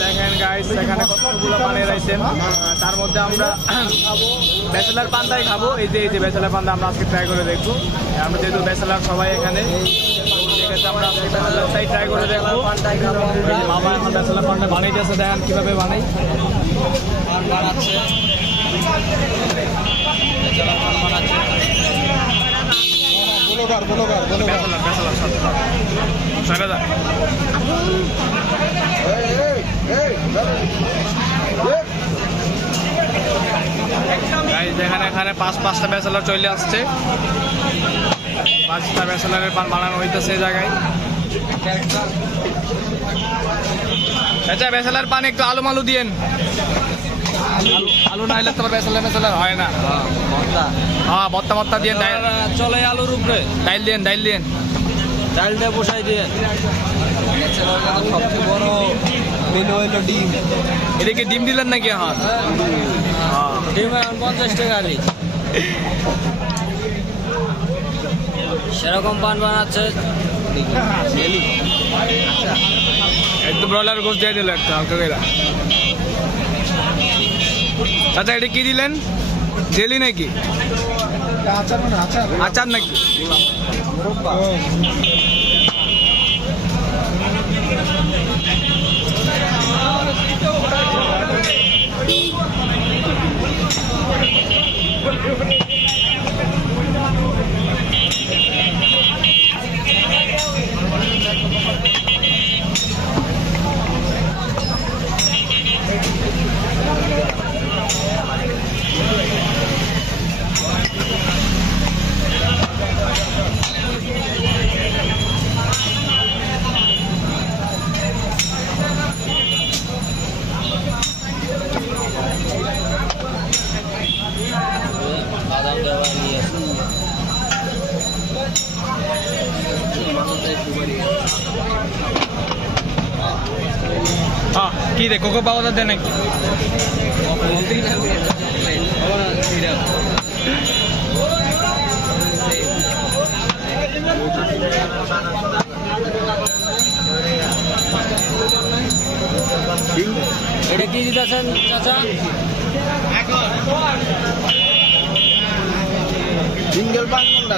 দেখেন গাইস এখানে কতগুলো পানের আইটেম, তার মধ্যে আমরা ব্যাচেলার পান্তাই খাবো। এই যে ব্যাচেলার পান্তা আমরা আজকে ট্রাই করে দেখবো। আমরা যেহেতু ব্যাচেলার সবাই এখানে, সেক্ষেত্রে আমরা আজকে ব্যাচেলারটাই ট্রাই করে দেখবো। মামা এখন ব্যাচেলার পান্তা বানাইতেছে, দেখেন কীভাবে বানাই। বানাচ্ছে এখানে পাঁচটা ব্যাচেলার চলে আসছে, 5টা ব্যাচেলারের পান বানানো হইতেছে এই জায়গায়। আচ্ছা ব্যাচেলার পান একটু আলু মালু দিয়েন, আলু না হলে তোমার ব্যাচেলার হয় না। হ্যাঁ ভর্তা দিয়ে চলে, আলুর উপরে ডাইল দিয়েন ডাইল দিয়ে বসাই দিয়ে। সবচেয়ে বড় মেনু হইল ডিম। এদিকে ডিম দিলেন নাকি? এখন ডিম এখন 50 টাকা আলি। সেরকম পান বানাচ্ছে একদম ব্রয়লার গোস্ত দিয়ে দিল একটা হালকা করে। আচ্ছা এটা কি দিলেন? জেলি নাকি? আচার নাকি? কি রে কোকো পাওয়া যাচ্ছে নাকি? এটা কি দিতেছেন চাচা? সিঙ্গেল পান কোনটা?